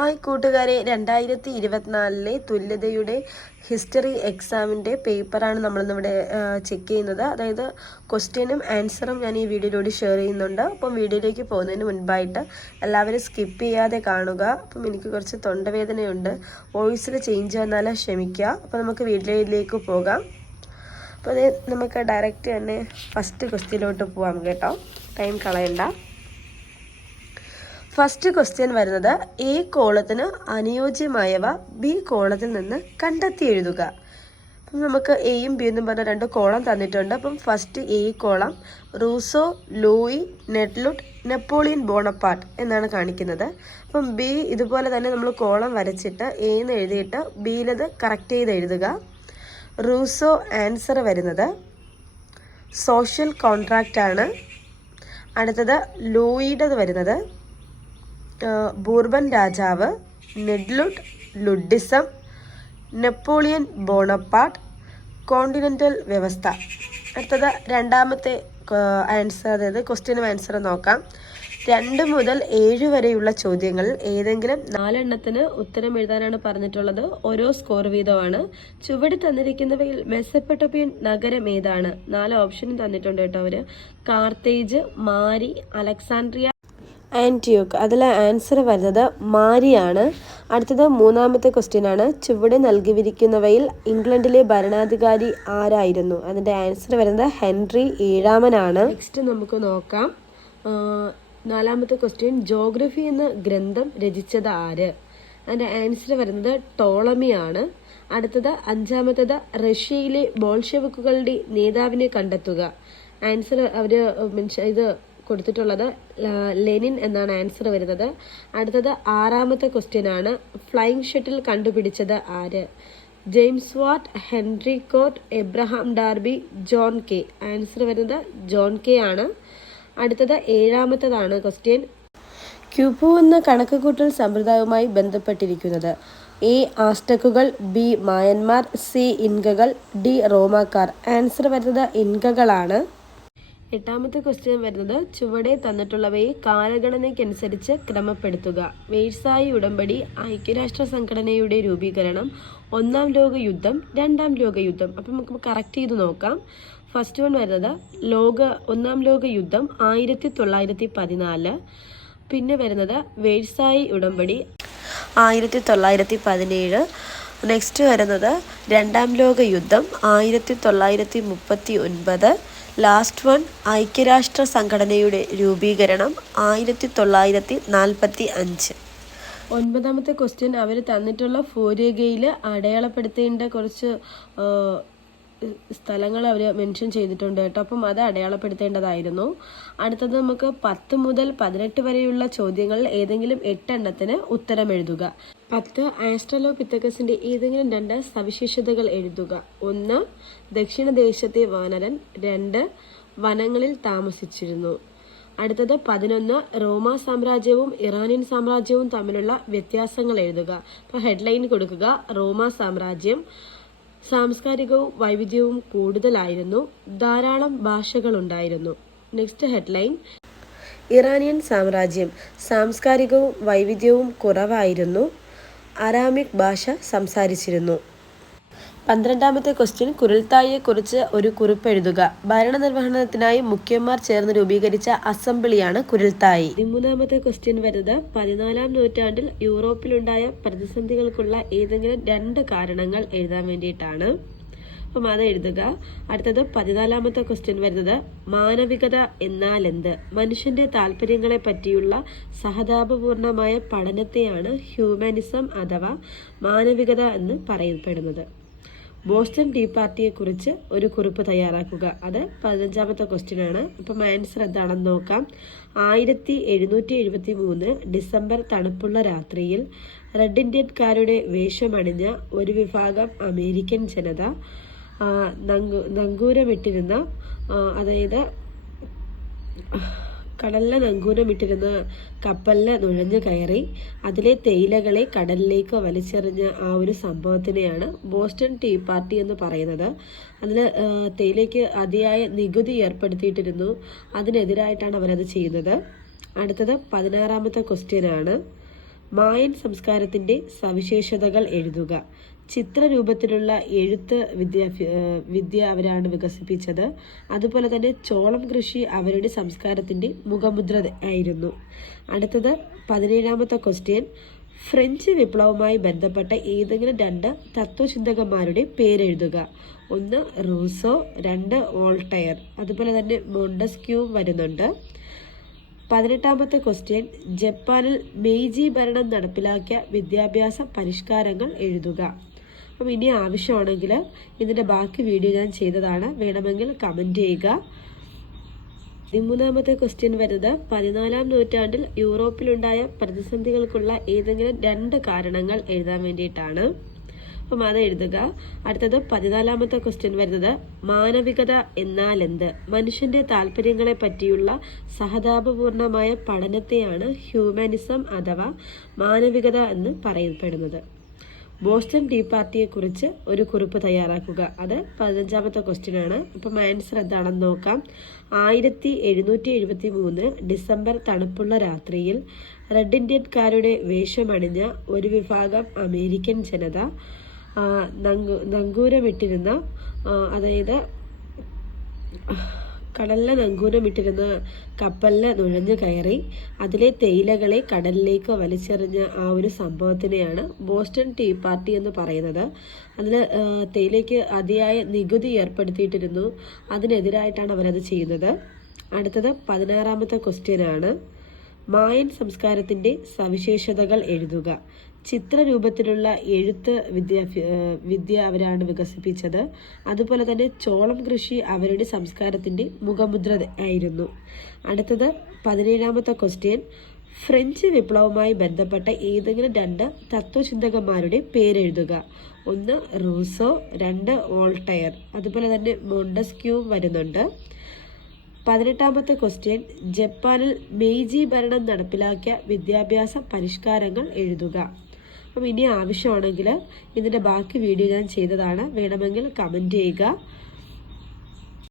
Hi കൂട്ടുകാരെ രണ്ടായിരത്തി ഇരുപത്തിനാലിലെ തുല്യതയുടെ ഹിസ്റ്ററി എക്സാമിന്റെ പേപ്പറാണ് നമ്മളിന്നിവിടെ ചെക്ക് ചെയ്യുന്നത്. അതായത് ക്വസ്റ്റ്യനും ആൻസറും ഞാൻ ഈ വീഡിയോയിലൂടെ ഷെയർ ചെയ്യുന്നുണ്ട്. അപ്പം വീഡിയോയിലേക്ക് പോകുന്നതിന് മുൻപായിട്ട് എല്ലാവരും സ്കിപ്പ് ചെയ്യാതെ കാണുക. അപ്പം എനിക്ക് കുറച്ച് തൊണ്ടവേദനയുണ്ട്. വോയിസിൽ ചേഞ്ച് വന്നാൽ ക്ഷമിക്കുക. അപ്പം നമുക്ക് വീഡിയോയിലേക്ക് പോകാം. അപ്പോൾ നമുക്ക് ഡയറക്റ്റ് തന്നെ ഫസ്റ്റ് ക്വസ്റ്റ്യനിലോട്ട് പോകാം കേട്ടോ. ടൈം കളയണ്ട. ഫസ്റ്റ് ക്വസ്റ്റ്യൻ വരുന്നത് എ കോളത്തിന് അനുയോജ്യമായവ ബി കോളത്തിൽ നിന്ന് കണ്ടെത്തി എഴുതുക. അപ്പം നമുക്ക് എയും ബി എന്നും പറഞ്ഞ രണ്ട് കോളം തന്നിട്ടുണ്ട്. അപ്പം first A column Rousseau Louis നെറ്റ്ലുട്ട് Napoleon Bonaparte എന്നാണ് കാണിക്കുന്നത്. അപ്പം ബി ഇതുപോലെ തന്നെ നമ്മൾ കോളം വരച്ചിട്ട് എന്ന് എഴുതിയിട്ട് ബിയിലത് കറക്റ്റ് ചെയ്ത് എഴുതുക. റൂസോ ആൻസർ വരുന്നത് സോഷ്യൽ കോൺട്രാക്റ്റ് ആണ്. അടുത്തത് ലൂയിയുടേത് വരുന്നത് ബൂർബൻ രാജാവ് Ned Ludd Luddism Napoleon Bonaparte continental വ്യവസ്ഥ. അടുത്തത് രണ്ടാമത്തെ ആൻസർ അതായത് ക്വസ്റ്റ്യനും ആൻസർ നോക്കാം. രണ്ട് മുതൽ ഏഴ് വരെയുള്ള ചോദ്യങ്ങൾ ഏതെങ്കിലും നാലെണ്ണത്തിന് ഉത്തരം എഴുതാനാണ് പറഞ്ഞിട്ടുള്ളത്. ഓരോ സ്കോർ വീതമാണ്. ചുവട് തന്നിരിക്കുന്നവയിൽ മെസ്സപ്പെട്ടോപ്പിയൻ നഗരം ഏതാണ്? നാല് ഓപ്ഷനും തന്നിട്ടുണ്ട് കേട്ടോ അവർ. കാർത്തേജ് മാരി അലക്സാൻഡ്രിയ ആന്റിയോക്ക് അതിലെ ആൻസർ വരുന്നത് മാരിയാണ്. അടുത്തത് മൂന്നാമത്തെ ക്വസ്റ്റ്യൻ ആണ്. ചുവടെ നൽകിയിരിക്കുന്നവയിൽ ഇംഗ്ലണ്ടിലെ ഭരണാധികാരി ആരായിരുന്നു? അതിന്റെ ആൻസർ വരുന്നത് ഹെൻറി ഏഴാമനാണ്. നെക്സ്റ്റ് നമുക്ക് നോക്കാം. നാലാമത്തെ ക്വസ്റ്റ്യൻ ജോഗ്രഫി എന്ന ഗ്രന്ഥം രചിച്ചത് ആര്? അതിന്റെ ആൻസർ വരുന്നത് ടോളമി ആണ് അടുത്തത് അഞ്ചാമത്തത് റഷ്യയിലെ ബോൾഷെവുക്കുകളുടെ നേതാവിനെ കണ്ടെത്തുക. ആൻസർ അവർ മെൻഷൻ ഇത് കൊടുത്തിട്ടുള്ളത് ലെനിൻ എന്നാണ് ആൻസർ വരുന്നത്. അടുത്തത് ആറാമത്തെ ക്വസ്റ്റ്യൻ ആണ്. ഫ്ലൈയിങ് ഷട്ടിൽ കണ്ടുപിടിച്ചത് ആര്? James Watt Henry Cort Abraham Darby John Kay. Answer വരുന്നത് ജോൺ കെ ആണ്. അടുത്തത് ഏഴാമത്തതാണ് ക്വസ്റ്റ്യൻ ക്യൂബു എന്ന കണക്കുകൂട്ടൽ സമ്പ്രദായവുമായി ബന്ധപ്പെട്ടിരിക്കുന്നത്. എ ആസ്റ്റക്കുകൾ ബി മായന്മാർ സി ഇൻകകൾ ഡി റോമാക്കാർ. ആൻസർ വരുന്നത് ഇൻകകളാണ്. എട്ടാമത്തെ ക്വസ്റ്റ്യൻ വരുന്നത് ചുവടെ തന്നിട്ടുള്ളവയെ കാലഗണനയ്ക്കനുസരിച്ച് ക്രമപ്പെടുത്തുക. വേഴ്സായി ഉടമ്പടി ഐക്യരാഷ്ട്ര സംഘടനയുടെ രൂപീകരണം ഒന്നാം ലോക യുദ്ധം രണ്ടാം ലോക യുദ്ധം. അപ്പം നമുക്ക് കറക്റ്റ് ചെയ്ത് നോക്കാം. ഫസ്റ്റ് വൺ വരുന്നത് ലോക ഒന്നാം ലോക യുദ്ധം ആയിരത്തി തൊള്ളായിരത്തി പതിനാല് പിന്നെ വരുന്നത് വേഴ്സായി ഉടമ്പടി ആയിരത്തി തൊള്ളായിരത്തി പതിനേഴ് നെക്സ്റ്റ് വരുന്നത് രണ്ടാം ലോക യുദ്ധം ആയിരത്തി തൊള്ളായിരത്തി മുപ്പത്തി ഒൻപത് ലാസ്റ്റ് വൺ ഐക്യരാഷ്ട്ര സംഘടനയുടെ രൂപീകരണം ആയിരത്തി തൊള്ളായിരത്തി നാൽപ്പത്തി അഞ്ച് ഒൻപതാമത്തെ ക്വസ്റ്റ്യൻ അവർ തന്നിട്ടുള്ള ഫോരേഖയിൽ അടയാളപ്പെടുത്തേണ്ട കുറച്ച് സ്ഥലങ്ങൾ അവർ മെൻഷൻ ചെയ്തിട്ടുണ്ട് കേട്ടോ. അപ്പം അത് അടയാളപ്പെടുത്തേണ്ടതായിരുന്നു. അടുത്തത് നമുക്ക് പത്ത് മുതൽ പതിനെട്ട് വരെയുള്ള ചോദ്യങ്ങളിൽ ഏതെങ്കിലും എട്ടെണ്ണത്തിന് ഉത്തരം എഴുതുക. പത്ത് ആസ്ട്രലോപിത്തക്കസിന്റെ ഏതെങ്കിലും രണ്ട് സവിശേഷതകൾ എഴുതുക. ഒന്ന് ദക്ഷിണദേശത്തെ വാനരൻ. രണ്ട് വനങ്ങളിൽ താമസിച്ചിരുന്നു. അടുത്തത് പതിനൊന്ന് റോമ സാമ്രാജ്യവും ഇറാനിയൻ സാമ്രാജ്യവും തമ്മിലുള്ള വ്യത്യാസങ്ങൾ എഴുതുക. ഇപ്പൊ ഹെഡ്ലൈൻ കൊടുക്കുക റോമ സാമ്രാജ്യം. സാംസ്കാരികവും വൈവിധ്യവും കൂടുതലായിരുന്നു. ധാരാളം ഭാഷകളുണ്ടായിരുന്നു. നെക്സ്റ്റ് ഹെഡ്ലൈൻ ഇറാനിയൻ സാമ്രാജ്യം സാംസ്കാരികവും വൈവിധ്യവും കുറവായിരുന്നു. അറാമിക് ഭാഷ സംസാരിച്ചിരുന്നു. പന്ത്രണ്ടാമത്തെ ക്വസ്റ്റ്യൻ കുറിച്ച് ഒരു കുറിപ്പ് എഴുതുക. ഭരണനിർവഹണത്തിനായി മുഖ്യന്മാർ ചേർന്ന് രൂപീകരിച്ച അസംബ്ലിയാണ് കുരൽത്തായി പതിമൂന്നാമത്തെ ക്വസ്റ്റ്യൻ വരുന്നത് പതിനാലാം നൂറ്റാണ്ടിൽ യൂറോപ്പിലുണ്ടായ പ്രതിസന്ധികൾക്കുള്ള ഏതെങ്കിലും രണ്ട് കാരണങ്ങൾ എഴുതാൻ വേണ്ടിയിട്ടാണ്. അപ്പം അത് എഴുതുക. അടുത്തത് പതിനാലാമത്തെ ക്വസ്റ്റ്യൻ വരുന്നത് മാനവികത എന്നാൽ എന്ത് മനുഷ്യന്റെ താല്പര്യങ്ങളെ പറ്റിയുള്ള സഹതാപപൂർണമായ പഠനത്തെയാണ് ഹ്യൂമനിസം അഥവാ മാനവികത എന്ന് പറയപ്പെടുന്നത്. ബോസ്റ്റൺ ടീ പാർട്ടിയെക്കുറിച്ച് ഒരു കുറിപ്പ് തയ്യാറാക്കുക. അത് പതിനഞ്ചാമത്തെ ക്വസ്റ്റ്യൻ ആണ് അപ്പം ആൻസർ എന്താണെന്ന് നോക്കാം. ആയിരത്തി എഴുന്നൂറ്റി എഴുപത്തി മൂന്ന് ഡിസംബർ തണുപ്പുള്ള രാത്രിയിൽ റെഡ് ഇന്ത്യൻകാരുടെ വേഷമണിഞ്ഞ ഒരു വിഭാഗം അമേരിക്കൻ ജനത നങ്കൂരമിട്ടിരുന്ന അതായത് കടലിലെ നങ്കൂരമിട്ടിരുന്ന കപ്പലിൽ നുഴഞ്ഞു കയറി അതിലെ തേയിലകളെ കടലിലേക്ക് വലിച്ചെറിഞ്ഞ ആ ഒരു സംഭവത്തിനെയാണ് ബോസ്റ്റൺ ടീ പാർട്ടി എന്ന് പറയുന്നത്. അതിൽ തേയിലയ്ക്ക് അതിയായ നികുതി ഏർപ്പെടുത്തിയിട്ടിരുന്നു. അതിനെതിരായിട്ടാണ് അവരത് ചെയ്യുന്നത്. അടുത്തത് പതിനാറാമത്തെ ക്വസ്റ്റ്യൻ ആണ് മായൻ സംസ്കാരത്തിന്റെ സവിശേഷതകൾ എഴുതുക. ചിത്രരൂപത്തിലുള്ള എഴുത്ത് വിദ്യ ഏഹ് വിദ്യ അവരാണ് വികസിപ്പിച്ചത്. അതുപോലെ തന്നെ ചോളം കൃഷി അവരുടെ സംസ്കാരത്തിന്റെ മുഖമുദ്ര ആയിരുന്നു. അടുത്തത് പതിനേഴാമത്തെ ക്വസ്റ്റ്യൻ. ഫ്രഞ്ച് വിപ്ലവവുമായി ബന്ധപ്പെട്ട ഏതെങ്കിലും രണ്ട് തത്വചിന്തകന്മാരുടെ പേരെഴുതുക. ഒന്ന് റൂസോ രണ്ട് വോൾട്ടയർ. അതുപോലെ തന്നെ മോണ്ടസ്ക്യൂ വരുന്നുണ്ട്. പതിനെട്ടാമത്തെ ക്വസ്റ്റ്യൻ. ജപ്പാനിൽ മെയ്ജി ഭരണം നടപ്പിലാക്കിയ വിദ്യാഭ്യാസ പരിഷ്കാരങ്ങൾ എഴുതുക. അപ്പം ഇനി ആവശ്യമാണെങ്കിൽ ഇതിന്റെ ബാക്കി വീഡിയോ ഞാൻ ചെയ്തതാണ്. വേണമെങ്കിൽ കമന്റ് ചെയ്യുക. പതിമൂന്നാമത്തെ ക്വസ്റ്റ്യൻ വരുന്നത് പതിനാലാം നൂറ്റാണ്ടിൽ യൂറോപ്പിലുണ്ടായ പ്രതിസന്ധികൾക്കുള്ള ഏതെങ്കിലും രണ്ട് കാരണങ്ങൾ എഴുതാൻ വേണ്ടിയിട്ടാണ്. അപ്പം അത് എഴുതുക. അടുത്തത് പതിനാലാമത്തെ ക്വസ്റ്റ്യൻ വരുന്നത് മാനവികത എന്നാൽ എന്ത്? മനുഷ്യന്റെ താല്പര്യങ്ങളെ പറ്റിയുള്ള സഹതാപപൂർണമായ പഠനത്തെയാണ് ഹ്യൂമാനിസം അഥവാ മാനവികത എന്ന് പറയപ്പെടുന്നത്. ബോസ്റ്റൺ ടീ പാർട്ടിയെ കുറിച്ച് ഒരു കുറിപ്പ് തയ്യാറാക്കുക. അത് പതിനഞ്ചാമത്തെ ക്വസ്റ്റ്യൻ ആണ്. അപ്പം ആൻസർ എന്താണെന്ന് നോക്കാം. ആയിരത്തി എഴുന്നൂറ്റി എഴുപത്തി മൂന്ന് ഡിസംബർ തണുപ്പുള്ള രാത്രിയിൽ റെഡ് ഇന്ത്യൻകാരുടെ വേഷമണിഞ്ഞ ഒരു വിഭാഗം അമേരിക്കൻ ജനത നങ്കൂരമിട്ടിരുന്ന അതായത് കടലിലെ നങ്കൂരം ഇട്ടിരുന്ന കപ്പലിൽ നുഴഞ്ഞു കയറി അതിലെ തേയിലകളെ കടലിലേക്ക് വലിച്ചെറിഞ്ഞ ആ ഒരു സംഭവത്തിനെയാണ് ബോസ്റ്റൺ ടീ പാർട്ടി എന്ന് പറയുന്നത്. അതിൽ തേയിലയ്ക്ക് അതിയായ നികുതി ഏർപ്പെടുത്തിയിട്ടിരുന്നു. അതിനെതിരായിട്ടാണ് അവരത് ചെയ്യുന്നത്. അടുത്തത് പതിനാറാമത്തെ ക്വസ്റ്റ്യൻ ആണ്. മായൻ സംസ്കാരത്തിന്റെ സവിശേഷതകൾ എഴുതുക. ചിത്രരൂപത്തിലുള്ള എഴുത്ത് വിദ്യാഭ്യാ വിദ്യ അവരാണ് വികസിപ്പിച്ചത്. അതുപോലെ തന്നെ ചോളം കൃഷി അവരുടെ സംസ്കാരത്തിന്റെ മുഖമുദ്ര ആയിരുന്നു അടുത്തത് പതിനേഴാമത്തെ ക്വസ്റ്റ്യൻ ഫ്രഞ്ച് വിപ്ലവവുമായി ബന്ധപ്പെട്ട ഏതെങ്കിലും രണ്ട് തത്വചിന്തകന്മാരുടെ പേരെഴുതുക. ഒന്ന് റൂസോ രണ്ട് വോൾട്ടയർ. അതുപോലെ തന്നെ മോണ്ടസ്ക്യൂവും വരുന്നുണ്ട്. പതിനെട്ടാമത്തെ ക്വസ്റ്റ്യൻ ജപ്പാനിൽ മെയ്ജി ഭരണം നടപ്പിലാക്കിയ വിദ്യാഭ്യാസ പരിഷ്കാരങ്ങൾ എഴുതുക. അപ്പം ഇനി ആവശ്യമാണെങ്കിൽ ഇതിന്റെ ബാക്കി വീഡിയോ ഞാൻ ചെയ്തതാണ്. വേണമെങ്കിൽ കമന്റ് ചെയ്യുക.